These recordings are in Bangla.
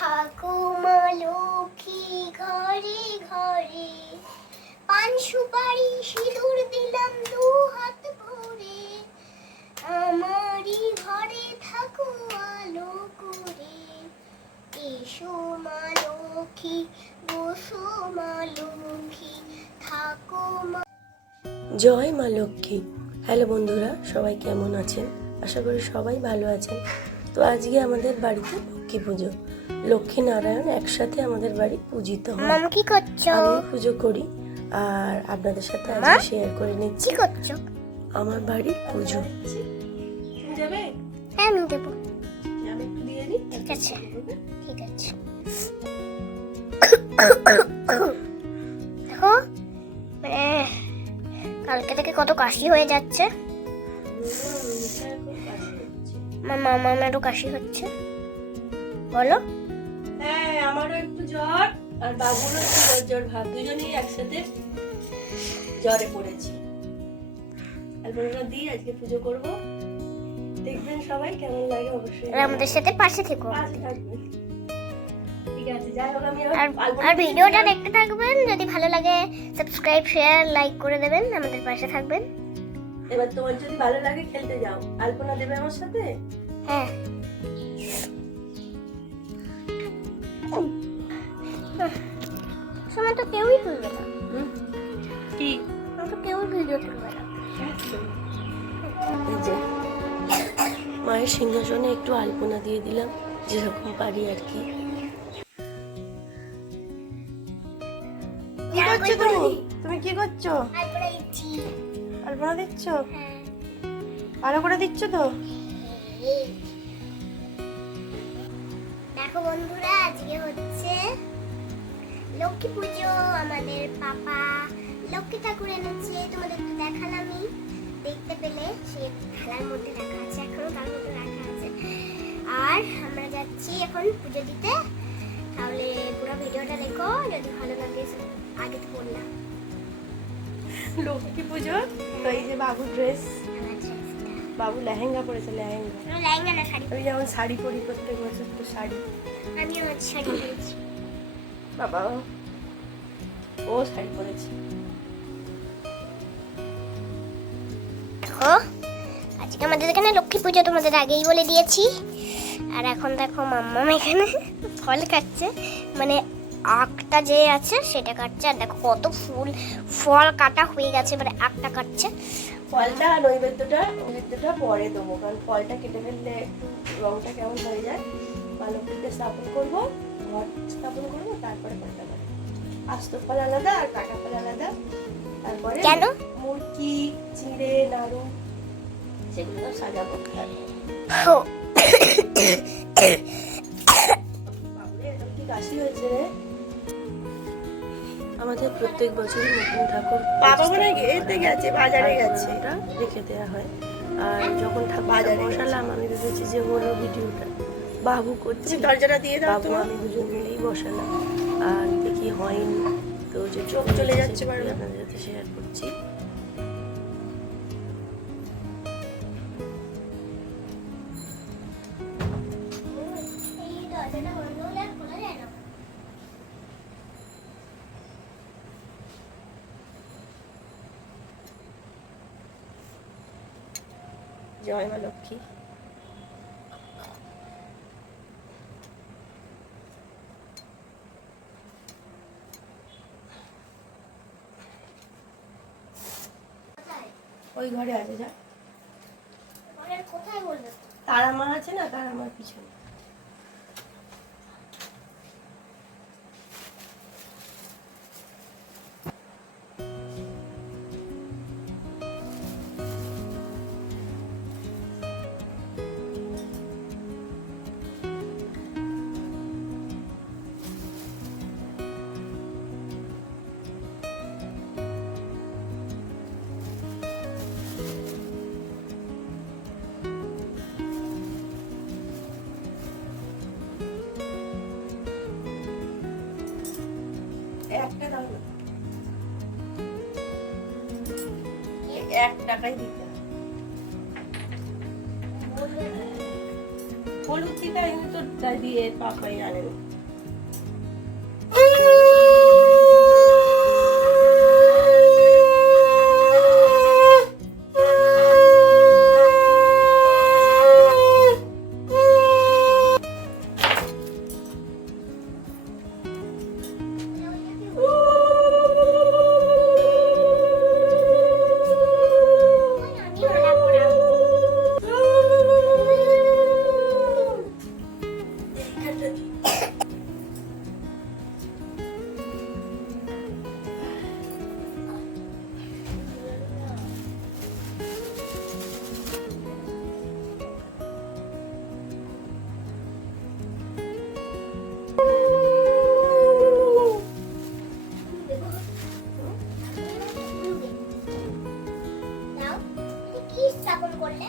ঠাকুমা লক্ষ্মী ঘরে ঘরে? পান সুপারি সিঁদুর দিলাম দু হাত ভরে। আমারই ঘরে থাকো আলো করে। এসো মা লক্ষ্মী, বসো মা লক্ষ্মী, থাকো মা। জয় মা লক্ষ্মী। হ্যালো বন্ধুরা, সবাই কেমন আছেন? আশা করি সবাই ভালো আছেন। তো আজকে আমাদের বাড়িতে লক্ষ্মী পুজো। লক্ষ্মী নারায়ণ একসাথে আমাদের বাড়ি পূজিত হয়। মামা কি করছ? আমি পুজো করি আর আপনাদের সাথে? আজকে শেয়ার করে নিচ্ছি। কি করছ? আমার বাড়ির পুজো। যাবে হ্যাঁ আমি দেবো। আমি একটু দিয়ে দিই ঠিক আছে। ঠিক আছে। দেখো মানে কালকে থেকে কত কাশি হয়ে যাচ্ছে। মামা একটু কাশি হচ্ছে। বলো। হ্যাঁ আমারও একটু জ্বর আর বাবুরও জ্বর জ্বর। ভাব দুজনেই একসাথে জ্বরে পড়েছি। দিই আজকে পুজো করব। দেখবেন সবাই কেমন লাগে অবশ্যই আর আমাদের সাথে পাশে থেকো। আর ভিডিওটা। দেখতে থাকবেন। যদি ভালো লাগে সাবস্ক্রাইব শেয়ার লাইক করে দেবেন। আমাদের পাশে থাকবেন। এবার তোমার যদি ভালো লাগে খেলতে যাও। আলপনা দেবে আমার সাথে? হ্যাঁ। সময় তো কেউই তুলবে না। কি? তো কেউই ভিডিও তুলবে না। মায়ের সিংহাসনে একটু আলপনা দিয়ে দিলাম যেরকম পারি আর কি। কি করছ তুমি? তুমি কি করছ? আলপনা দিচ্ছ? ভালো করে দিচ্ছ তো? দেখো বন্ধুরা আজকে হচ্ছে লক্ষ্মী পুজো আমাদের পাপা লক্ষ্মী ঠাকুর এনেছে তোমাদের তো দেখালামই দেখতে পেলে সে থালার মধ্যে রাখা আছে এখনও তার মধ্যে রাখা আছে। আর আমরা যাচ্ছি এখন পুজো দিতে। তাহলে পুরো ভিডিওটা দেখো যদি ভালো লাগে আগে তো বললাম। লক্ষ্মী পুজো তো এই যে বাবু ড্রেস বাবু লেহেঙ্গা পরেছে লেহেঙ্গা। লেহেঙ্গা না শাড়ি। আমি যেমন শাড়ি পরি প্রত্যেক বছর তো শাড়ি। আমিও শাড়ি পরেছি। বাবা ও শাড়ি পরেছে। দেখো আজকে আমাদের এখানে লক্ষ্মী পুজো তোমাদের আগেই বলে দিয়েছি। আর এখন দেখো মাম্মাম এখানে ফল কাটছে মানে আখটা যে আছে সেটা কাটছে। আর দেখো কত ফুল ফল কাটা হয়ে গেছে মানে আখটা কাটছে। ফলটা আর নৈবেদ্যটা নৈবেদ্যটা পরে দেবো কারণ ফলটা কেটে ফেললে রংটা কেমন হয়ে যায়। ভালো করে স্থাপন করব ঘর স্থাপন করব তারপরে ফলটা দেবো আস্ত ফল আলাদা আর কাটা ফল আলাদা। তারপরে কেন? মুরকি চিড়ে নাড়ু সেগুলো সাজাবো। বাবুরে, এরকম কি কাশি হয়েছে রে? আমাদের প্রত্যেক বছরই নতুন ঠাকুর বাবা মনে হয় এতে গেছে বাজারে গেছে। রেখে দেওয়া হয়। আর যখন ঠাকুরটা বসালাম আমি ভেবেছি যে হলো ভিডিওটা। বাবু করছে। দরজাটা দিয়ে দাও বাবু আমি দুজন মিলেই বসালাম। আর দেখি হয়নি। তো যে চোখ চলে যাচ্ছে বারবার। আপনাদের সাথে শেয়ার করছি হলে আর খোলা যায় না। জয় মা লক্ষ্মী। ওই ঘরে আছে যা। তারা মা আছে না তারা মার পিছনে। একটা দাও এক টাকাই দিতে। হলুদ দিতে আমি তো দিয়ে পাপাই আনেন স্থাপন করলে?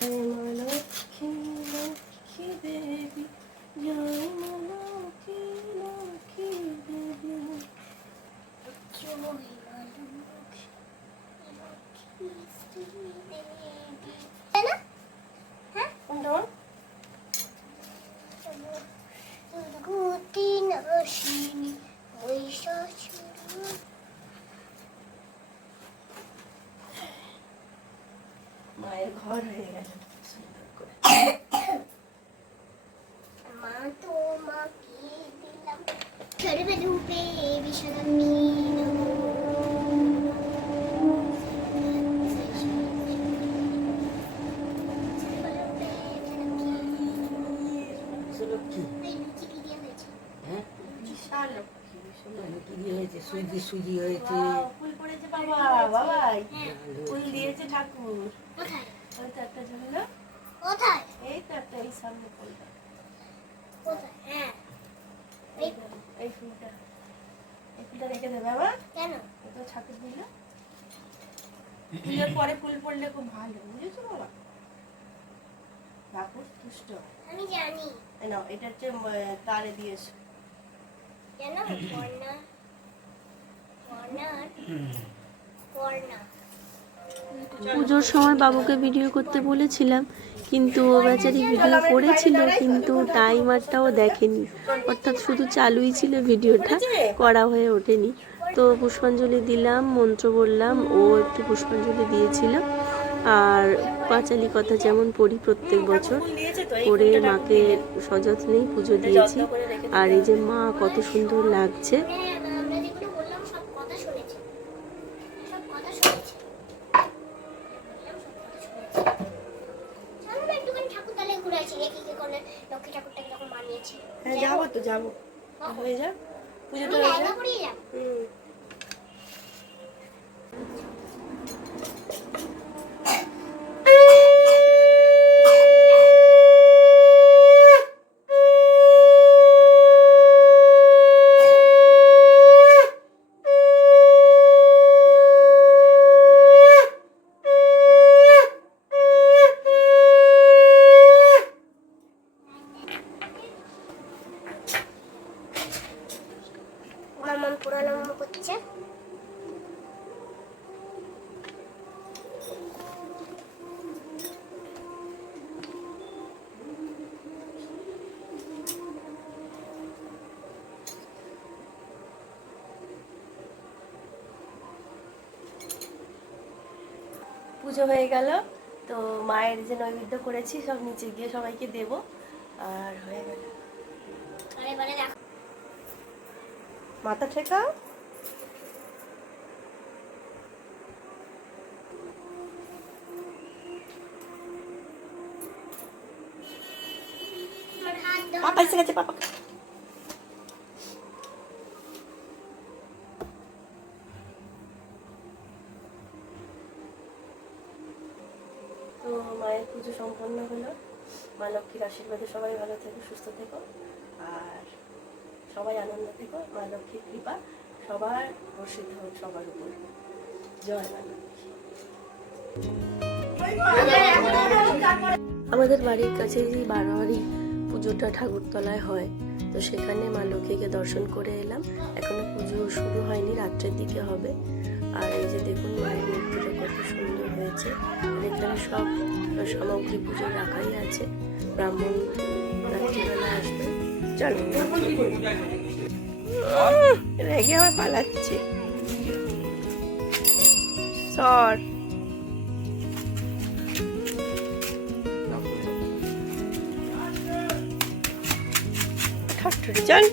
জয় ঘর হয়ে? গেল সুন্দর করে মা সর্বরূপে সুজি সুজি হয়েছে ফুল পড়েছে বাবা বাবাই। হ্যাঁ, ফুল দিয়েছে ঠাকুর। কোথায়? ওই তো একটা ঝুললো কোথায়? এই তো একটা এই সামনে ফুলটা কোথায়? হ্যাঁ, এই ফুলটা। এই ফুলটা রেখে দেবে বাবা কেন? এটা ঠাকুর দিল। ফুলের পরে ফুল পড়লে খুব ভালো বুঝেছ বাবা? ঠাকুর তুষ্ট আমি জানি। না এটা হচ্ছে তারে দিয়েছ কেন কর্ণা কর্ণার কর্ণা পুজোর সময় বাবুকে ভিডিও করতে বলেছিলাম, কিন্তু ও বেচারি ভিডিও করেছিল, কিন্তু টাইমারটাও দেখেনি। অর্থাৎ শুধু চালুই ছিল ভিডিওটা করা হয়ে ওঠেনি। তো পুষ্পাঞ্জলি দিলাম, মন্ত্র বললাম, ও একটু পুষ্পাঞ্জলি দিয়েছিল। আর পাঁচালি কথা যেমন পড়ি প্রত্যেক বছর ঠাকুর মাকে সযত্নেই পুজো দিয়েছি। আর এই যে মা কত সুন্দর লাগছে হ্যাঁ আমরা যেগুলো বললাম সব কথা শুনেছে সব কথা শুনেছে বললাম সব কথা শুনেছে চলো না একটুখানি ঠাকুর তালে ঘুরে আসি দেখি কি করে লক্ষ্মী ঠাকুরটাকে যখন বানিয়েছে হ্যাঁ যাব তো যাব হয়ে যাক আমি পুজোটা হয়ে জায়গা যাক করিয়ে যাব হুম। পুজো হয়ে গেল, তো মায়ের যে নৈবেদ্য করেছি, সব নিচে গিয়ে সবাইকে দেব, আর হয়ে গেল। মাথা পাপা তো মায়ের পুজো সম্পন্ন হলো। মা লক্ষ্মীর আশীর্বাদে সবাই ভালো থেকো, সুস্থ থেকো। আর সবাই আনন্দ থেকো, মা লক্ষ্মীর কৃপা, সবার বর্ষিত হোক, সবার উপর। জয় মা আমাদের বাড়ির কাছে যে বারোয়ারি পুজোটা ঠাকুরতলায় হয়, তো সেখানে মা লক্ষ্মীকে দর্শন করে এলাম। এখনও পুজো শুরু হয়নি, রাত্রের দিকে হবে। আর এই যে দেখুন, মায়ের মূর্তিটা কত সুন্দর হয়েছে। আর এখানে সব সামগ্রী পুজো রাখাই আছে। ব্রাহ্মণ রাত্রিবেলা আসবে চলো। রেগে আবার পালাচ্ছে। সর। ঠাট্টুরি চল।